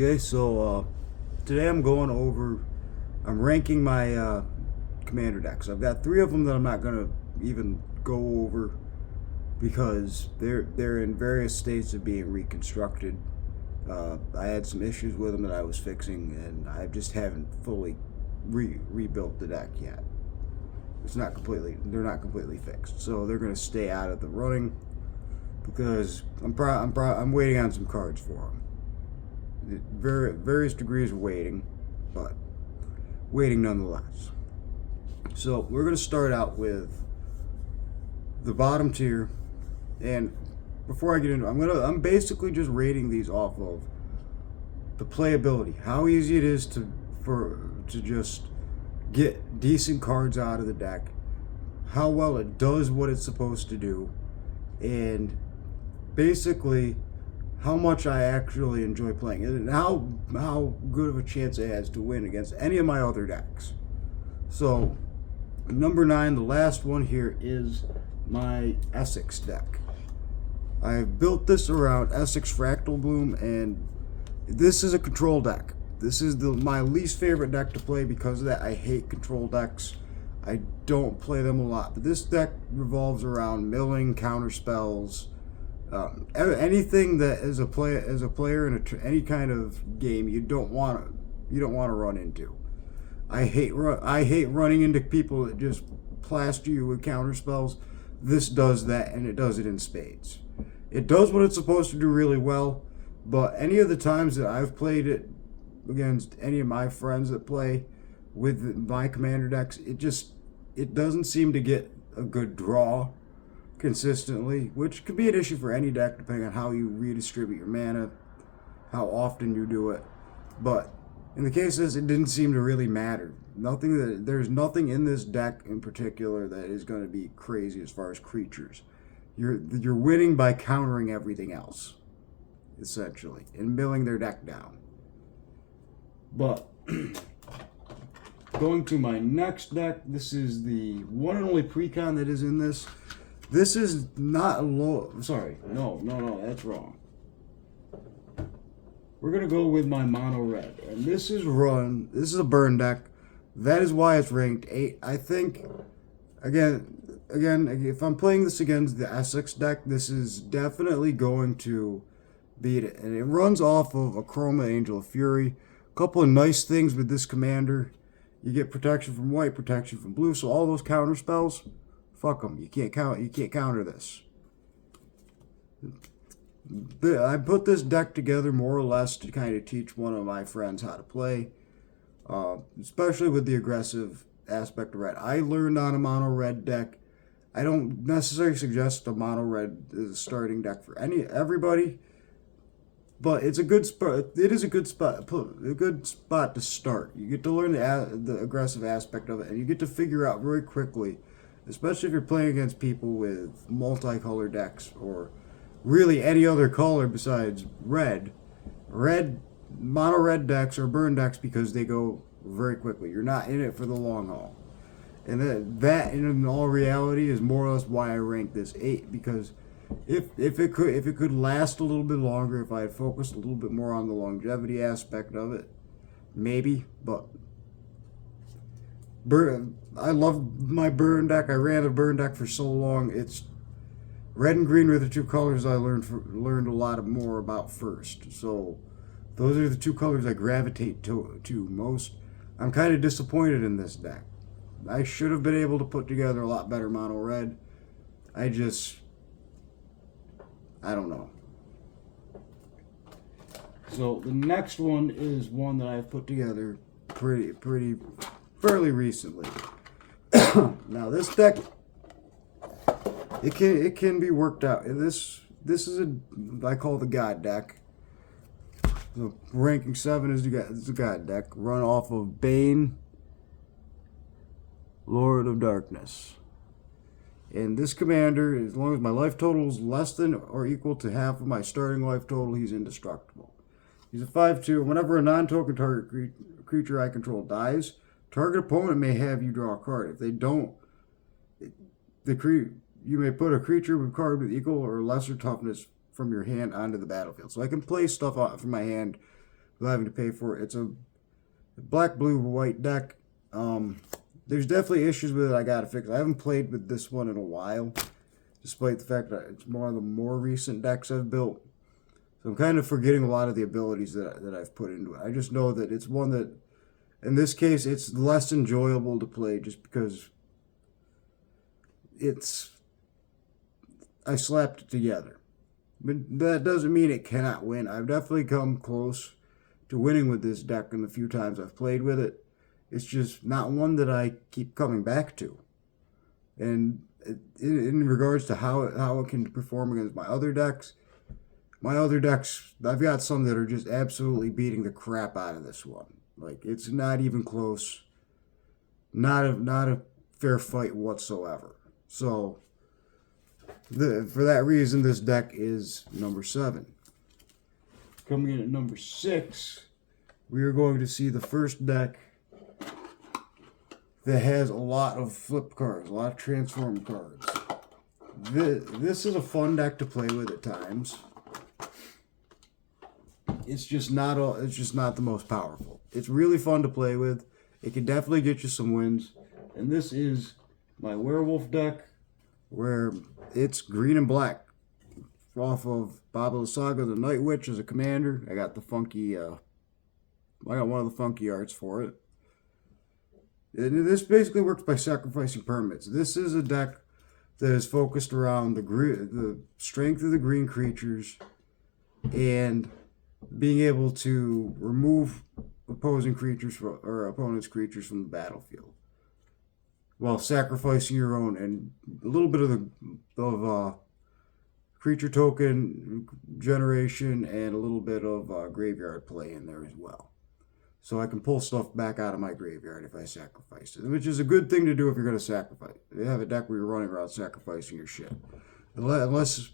Okay, so today I'm ranking my commander decks. I've got three of them that I'm not gonna even go over because they're in various states of being reconstructed. I had some issues with them that I was fixing, and I just haven't fully rebuilt the deck yet. They're not completely fixed, so they're gonna stay out of the running because I'm waiting on some cards for them. Various degrees of waiting, but waiting nonetheless. So we're going to start out with the bottom tier, and before I get into it, I'm basically just rating these off of the playability, how easy it is to just get decent cards out of the deck, how well it does what it's supposed to do, and basically how much I actually enjoy playing it, and how good of a chance it has to win against any of my other decks. So, number 9, the last one here, is my Essex deck. I've built this around Essex Fractal Bloom, and this is a control deck. This is my least favorite deck to play because of that. I hate control decks. I don't play them a lot, but this deck revolves around milling, counter spells, anything that as a player in any kind of game you don't want to run into. I hate running into people that just plaster you with counter spells. This does that, and it does it in spades. It does what it's supposed to do really well, but any of the times that I've played it against any of my friends that play with my commander decks, it doesn't seem to get a good draw consistently, which could be an issue for any deck depending on how you redistribute your mana, how often you do it. But in the case of this, it didn't seem to really matter. There's nothing in this deck in particular that is going to be crazy as far as creatures. You're winning by countering everything else, essentially, and milling their deck down. But going to my next deck, this is the one and only precon that is in this. This is not a low. Sorry, no, that's wrong. We're gonna go with my mono red, and this is a burn deck. That is why it's ranked 8. I think, again, if I'm playing this against the Essex deck, this is definitely going to beat it. And it runs off of a Chroma Angel of Fury. A couple of nice things with this commander: you get protection from white, protection from blue, so all those counter spells, fuck them. You can't counter this. I put this deck together more or less to kind of teach one of my friends how to play, especially with the aggressive aspect of red. I learned on a mono red deck. I don't necessarily suggest a mono red is a starting deck for everybody, but it's a good spot. It is a good spot to start. You get to learn the aggressive aspect of it, and you get to figure out very quickly, especially if you're playing against people with multicolor decks or really any other color besides red. Mono red decks are burn decks because they go very quickly. You're not in it for the long haul. And that in all reality is more or less why I rank this 8, because if it could last a little bit longer, if I had focused a little bit more on the longevity aspect of it, maybe. But I love my burn deck. I ran a burn deck for so long. It's red and green were the two colors I learned a lot more about first. So those are the two colors I gravitate to most. I'm kind of disappointed in this deck. I should have been able to put together a lot better mono red. I don't know. So the next one is one that I've put together fairly recently. Now this deck, it can be worked out. This is I call the God deck. The ranking 7 is the God deck, run off of Bane, Lord of Darkness. And this commander, as long as my life total is less than or equal to half of my starting life total, he's indestructible. He's a 5/2. Whenever a non-token target creature I control dies, target opponent may have you draw a card. If they don't, you may put a creature with card with equal or lesser toughness from your hand onto the battlefield. So I can play stuff out from my hand without having to pay for it. It's a black, blue, white deck. There's definitely issues with it I gotta fix. I haven't played with this one in a while, despite the fact that it's one of the more recent decks I've built. So I'm kind of forgetting a lot of the abilities that I've put into it. I just know that it's one that, in this case, it's less enjoyable to play just because I slapped it together. But that doesn't mean it cannot win. I've definitely come close to winning with this deck in the few times I've played with it. It's just not one that I keep coming back to. And in regards to how it can perform against my other decks, I've got some that are just absolutely beating the crap out of this one. Like, it's not even close. Not a fair fight whatsoever. So, for that reason, this deck is number 7. Coming in at number 6, we are going to see the first deck that has a lot of flip cards, a lot of transform cards. This is a fun deck to play with at times. It's just not the most powerful. It's really fun to play with. It can definitely get you some wins. And this is my werewolf deck, where it's green and black, off of Baba the Saga, the Night Witch as a commander. I got one of the funky arts for it. And this basically works by sacrificing permanents. This is a deck that is focused around the strength of the green creatures and being able to remove opponents' creatures from the battlefield, while sacrificing your own, and a little bit of creature token generation and a little bit of graveyard play in there as well. So I can pull stuff back out of my graveyard if I sacrifice it, which is a good thing to do if you're going to sacrifice. You have a deck where you're running around sacrificing your shit, unless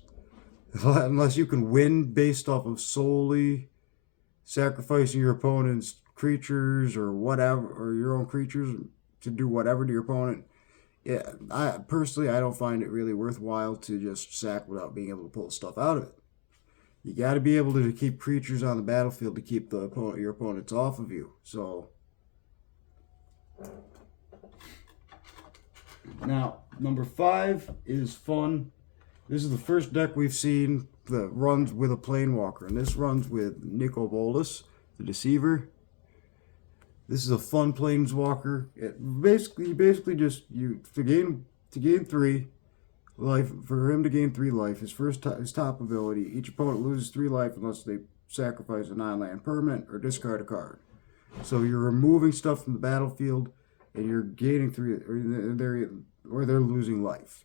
you can win based off of solely sacrificing your opponent's creatures or whatever, or your own creatures to do whatever to your opponent. Yeah, I don't find it really worthwhile to just sack without being able to pull stuff out of it. You got to be able to keep creatures on the battlefield to keep your opponents off of you. So now, number 5 is fun. This is the first deck we've seen that runs with a Planewalker, and this runs with Nicol Bolas, the Deceiver. This is a fun Planeswalker. It basically just to gain 3 life. For him to gain 3 life, his top ability, each opponent loses 3 life unless they sacrifice a non-land permanent or discard a card. So you're removing stuff from the battlefield, and you're gaining 3, or they're losing life.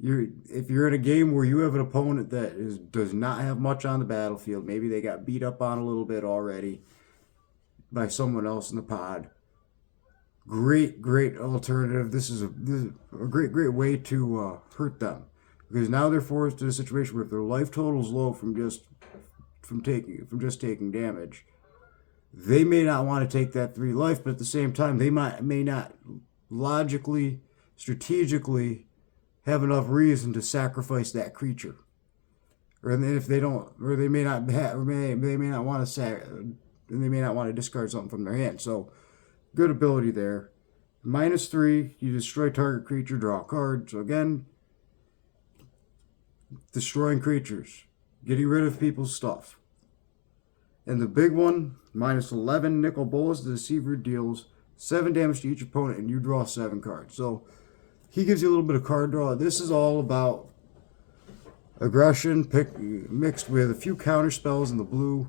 If you're in a game where you have an opponent that does not have much on the battlefield, maybe they got beat up on a little bit already by someone else in the pod, great alternative. This is a great way to hurt them, because now they're forced in a situation where if their life total is low from just taking damage, they may not want to take that 3 life, but at the same time they may not logically, strategically have enough reason to sacrifice that creature, or if they don't, or they may not want to discard something from their hand. So good ability there. -3, you destroy target creature, draw a card. So again, destroying creatures, getting rid of people's stuff. And the big one, -11, Nicol Bolas, the Deceiver, deals 7 damage to each opponent, and you draw 7 cards. So he gives you a little bit of card draw. This is all about aggression mixed with a few counter spells in the blue.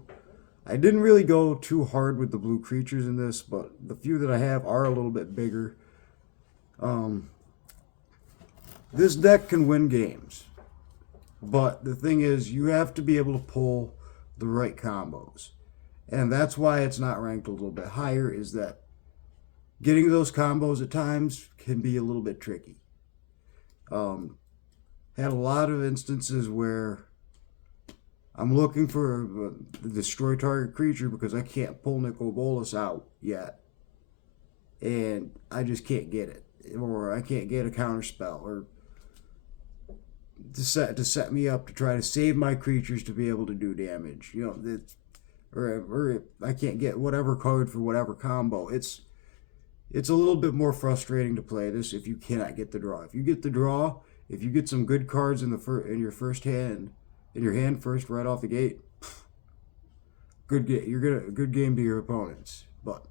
I didn't really go too hard with the blue creatures in this, but the few that I have are a little bit bigger. This deck can win games, but the thing is, you have to be able to pull the right combos, and that's why it's not ranked a little bit higher, is that getting those combos at times can be a little bit tricky. Had a lot of instances where I'm looking for a destroy target creature because I can't pull Nicol Bolas out yet, and I just can't get it, or I can't get a counter spell, or to set me up to try to save my creatures to be able to do damage. or I can't get whatever card for whatever combo. It's a little bit more frustrating to play this if you cannot get the draw. If you get the draw, if you get some good cards in your first hand, in your hand first right off the gate, you're gonna good game to your opponents. But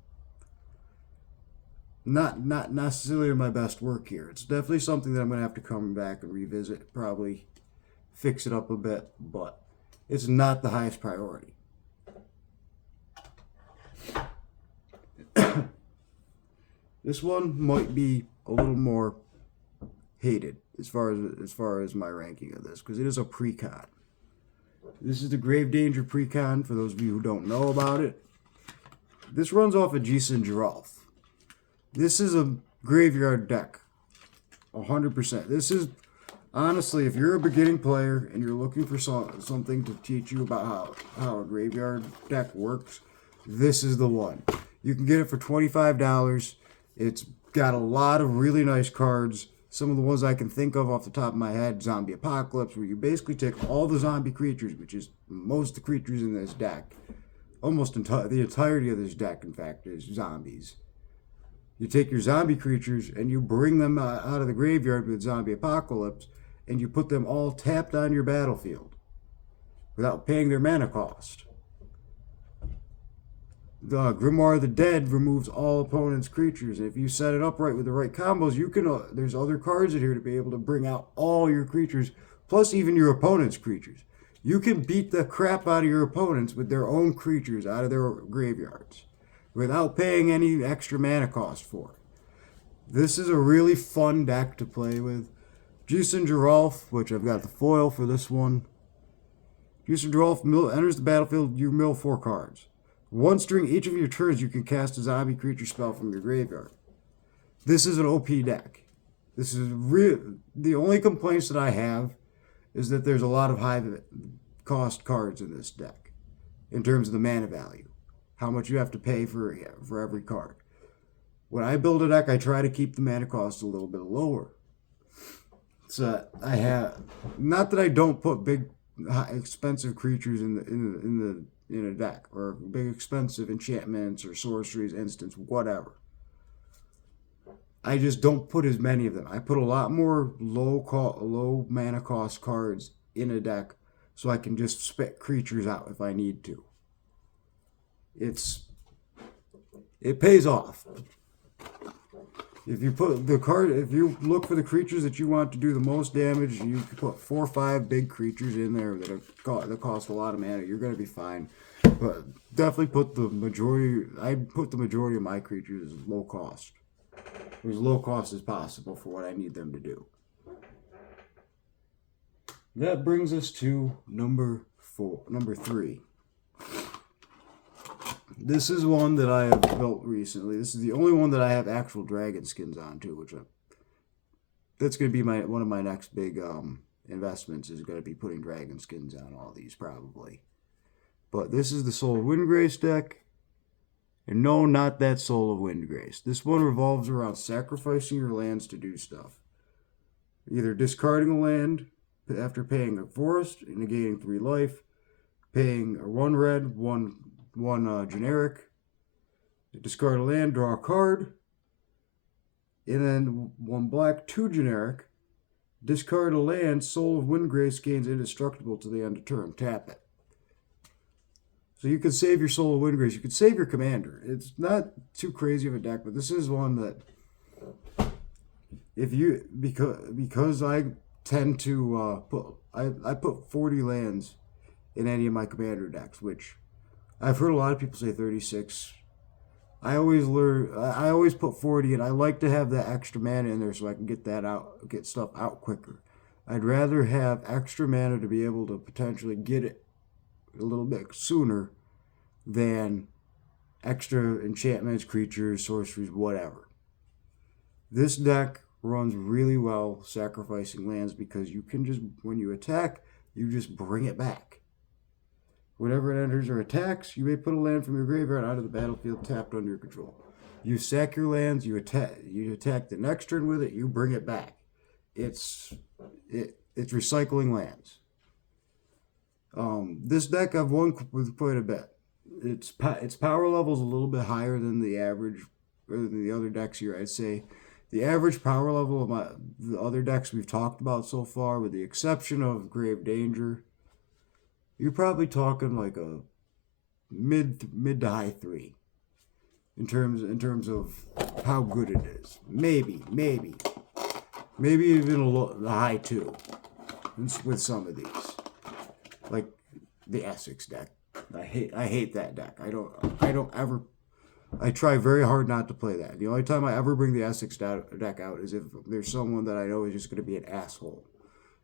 not necessarily my best work here. It's definitely something that I'm gonna have to come back and revisit, probably fix it up a bit, but it's not the highest priority. This one might be a little more hated as far as my ranking of this, because it is a precon. This is the Grave Danger precon, for those of you who don't know about it. This runs off of cedh. This is a graveyard deck, 100%. This is, honestly, if you're a beginning player and you're looking for something to teach you about how a graveyard deck works, this is the one. You can get it for $25. It's got a lot of really nice cards. Some of the ones I can think of off the top of my head, Zombie Apocalypse, where you basically take all the zombie creatures, which is most of the creatures in this deck. Almost the entirety of this deck, in fact, is zombies. You take your zombie creatures and you bring them out of the graveyard with Zombie Apocalypse, and you put them all tapped on your battlefield without paying their mana cost. The Grimoire of the Dead removes all opponents' creatures. If you set it up right with the right combos, you can. There's other cards in here to be able to bring out all your creatures, plus even your opponents' creatures. You can beat the crap out of your opponents with their own creatures out of their graveyards without paying any extra mana cost for it. This is a really fun deck to play with. cedh, which I've got the foil for this one. cedh enters the battlefield, you mill 4 cards. Once during each of your turns, you can cast a zombie creature spell from your graveyard. This is an OP deck. This is the only complaints that I have is that there's a lot of high cost cards in this deck in terms of the mana value, how much you have to pay for every card. When I build a deck, I try to keep the mana cost a little bit lower. So I have, not that I don't put big expensive creatures in a deck, or big expensive enchantments or sorceries, instants, whatever. I just don't put as many of them. I put a lot more low mana cost cards in a deck so I can just spit creatures out if I need to. It pays off. If you look for the creatures that you want to do the most damage, you can put 4 or 5 big creatures in there that cost a lot of mana. You're gonna be fine. But definitely put the majority. I put the majority of my creatures as low cost, as low cost as possible for what I need them to do. That brings us to number 3. This is one that I have built recently. This is the only one that I have actual dragon skins on too, that's going to be one of my next big investments, is going to be putting dragon skins on all these probably. But this is the Soul of Windgrace deck. And no, not that Soul of Windgrace. This one revolves around sacrificing your lands to do stuff. Either discarding a land after paying a forest and negating 3 life, paying 1 red, 1 generic, discard a land, draw a card, and then 1 black, 2 generic, discard a land, Soul of Windgrace gains indestructible to the end of turn, tap it. So you can save your Soul of Windgrace, you can save your commander. It's not too crazy of a deck, but this is one that, because I tend to I put 40 lands in any of my commander decks, which I've heard a lot of people say 36. I always put 40, and I like to have that extra mana in there so I can get stuff out quicker. I'd rather have extra mana to be able to potentially get it a little bit sooner than extra enchantments, creatures, sorceries, whatever. This deck runs really well sacrificing lands, because you can just, when you attack, you just bring it back. Whenever it enters or attacks, you may put a land from your graveyard onto the battlefield tapped under your control. You sack your lands, you attack the next turn with it, you bring it back. It's recycling lands. This deck I've won with quite a bit. its power level is a little bit higher than the average, or than the other decks here. I'd say the average power level of the other decks we've talked about so far, with the exception of Grave Danger, you're probably talking like a mid to high 3 in terms of how good it is. Maybe even a high 2 with some of these, like the Essex deck. I hate that deck. I try very hard not to play that. The only time I ever bring the Essex deck out is if there's someone that I know is just going to be an asshole,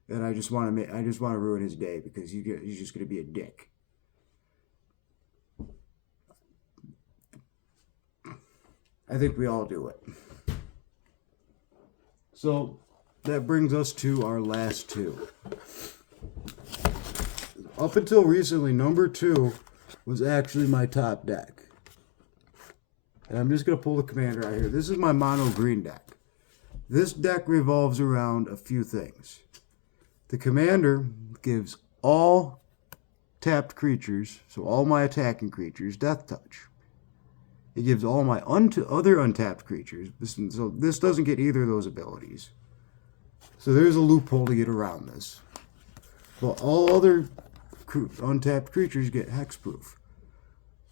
and I just want to ruin his day because he's just going to be a dick. I think we all do it. So that brings us to our last two. Up until recently, number 2 was actually my top deck. And I'm just going to pull the commander out here. This is my mono green deck. This deck revolves around a few things. The commander gives all tapped creatures, so all my attacking creatures, Death Touch. It gives all my other untapped creatures, so this doesn't get either of those abilities. So there's a loophole to get around this. But all other untapped creatures get hexproof.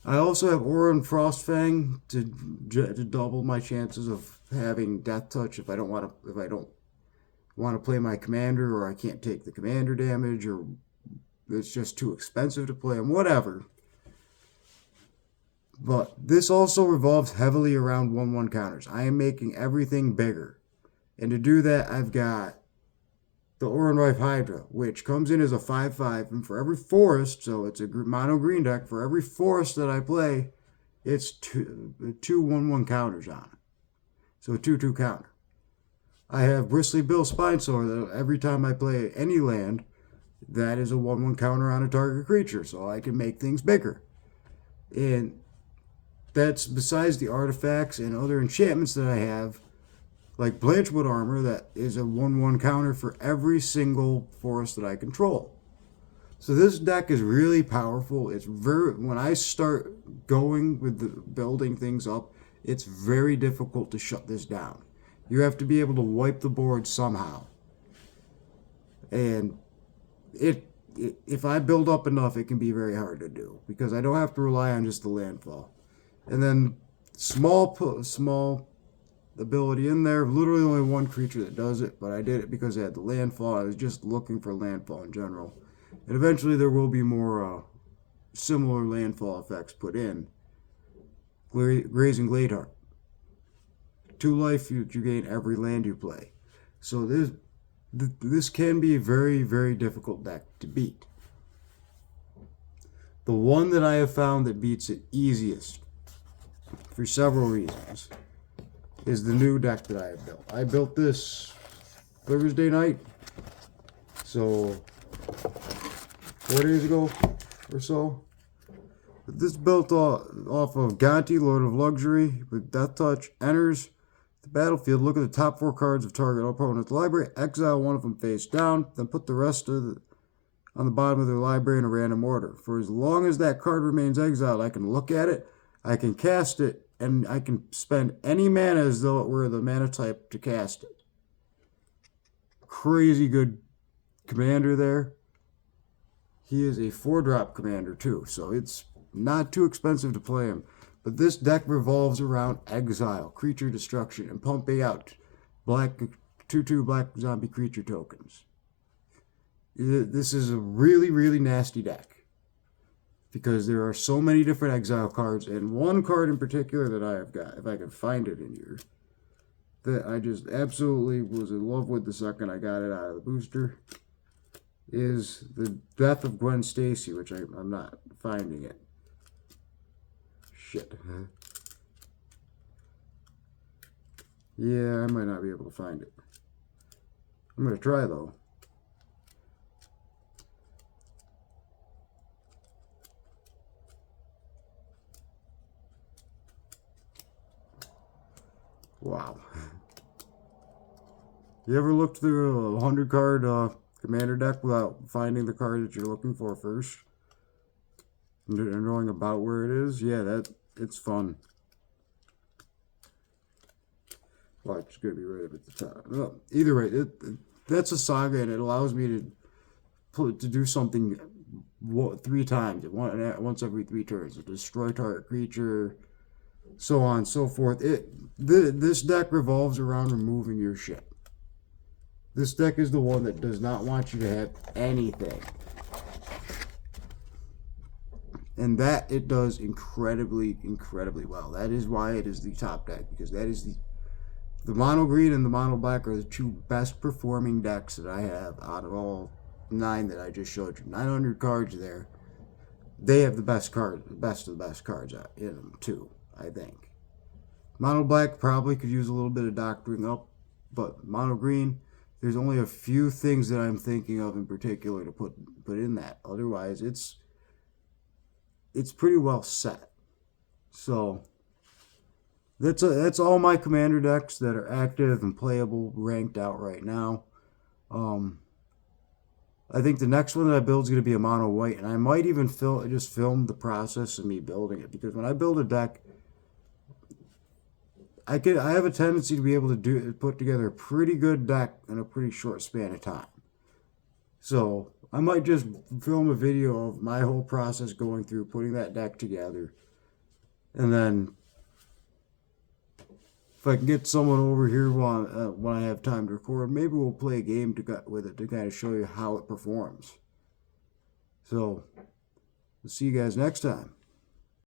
I also have Aura and Frostfang to double my chances of having Death Touch if I don't want to play my commander, or I can't take the commander damage, or it's just too expensive to play them, whatever. But this also revolves heavily around 1/1 counters. I am making everything bigger. And to do that, I've got the Oran-Rife Hydra, which comes in as a 5/5, and for every forest, so it's a mono green deck, for every forest that I play, it's two 1/1 counters on it. So a 2/2 counter. I have Bristly Bill Spinesword that every time I play any land, that is a 1/1 counter on a target creature, so I can make things bigger. And that's besides the artifacts and other enchantments that I have, like Blanchwood Armor, that is a 1/1 counter for every single forest that I control. So this deck is really powerful. When I start going with the building things up, it's very difficult to shut this down. You have to be able to wipe the board somehow. And if I build up enough, it can be very hard to do, because I don't have to rely on just the landfall. And then small ability in there, literally only one creature that does it, but I did it because I had the landfall. I was just looking for landfall in general. And eventually there will be more similar landfall effects put in. Grazing Gladeheart. 2 life, you gain every land you play. So this can be a very, very difficult deck to beat. The one that I have found that beats it easiest, for several reasons, is the new deck that I have built. I built this Thursday night, so 4 days ago or so. But this built off of Gonti, Lord of Luxury, with Death Touch. Enters the battlefield, look at the top 4 cards of target opponent's library, exile one of them face down, then put the rest on the bottom of their library in a random order. For as long as that card remains exiled, I can look at it, I can cast it, and I can spend any mana as though it were the mana type to cast it. Crazy good commander there. He is a 4-drop commander too, so it's not too expensive to play him. But this deck revolves around exile, creature destruction, and pumping out 2/2 black zombie creature tokens. This is a really, really nasty deck, because there are so many different exile cards, and one card in particular that I have got, if I can find it in here, that I just absolutely was in love with the second I got it out of the booster, is the Death of Gwen Stacy, which I'm not finding it. Shit. Yeah, I might not be able to find it. I'm going to try, though. Wow. You ever looked through a 100-card commander deck without finding the card that you're looking for first? knowing about where it is, yeah, it's fun. Watch, it's gonna be right up at the top. Well, either way, that's a saga, and it allows me to do something 3 times, once every 3 turns. To destroy target creature, so on and so forth. This deck revolves around removing your shit. This deck is the one that does not want you to have anything. And that it does incredibly, incredibly well. That is why it is the top deck, because that is the mono green and the mono black are the 2 best performing decks that I have out of all 9 that I just showed you. 900 cards there. They have the best of the best cards in them too, I think. Mono black probably could use a little bit of doctoring up, but mono green, there's only a few things that I'm thinking of in particular to put in that. Otherwise, it's pretty well set. So that's all my commander decks that are active and playable, ranked out right now. I think the next one that I build is going to be a mono white, and I might even just film the process of me building it, because when I build a deck, I have a tendency to be able to put together a pretty good deck in a pretty short span of time. So I might just film a video of my whole process going through putting that deck together, and then if I can get someone over here when I have time to record, maybe we'll play a game with it to kind of show you how it performs. So, we'll see you guys next time.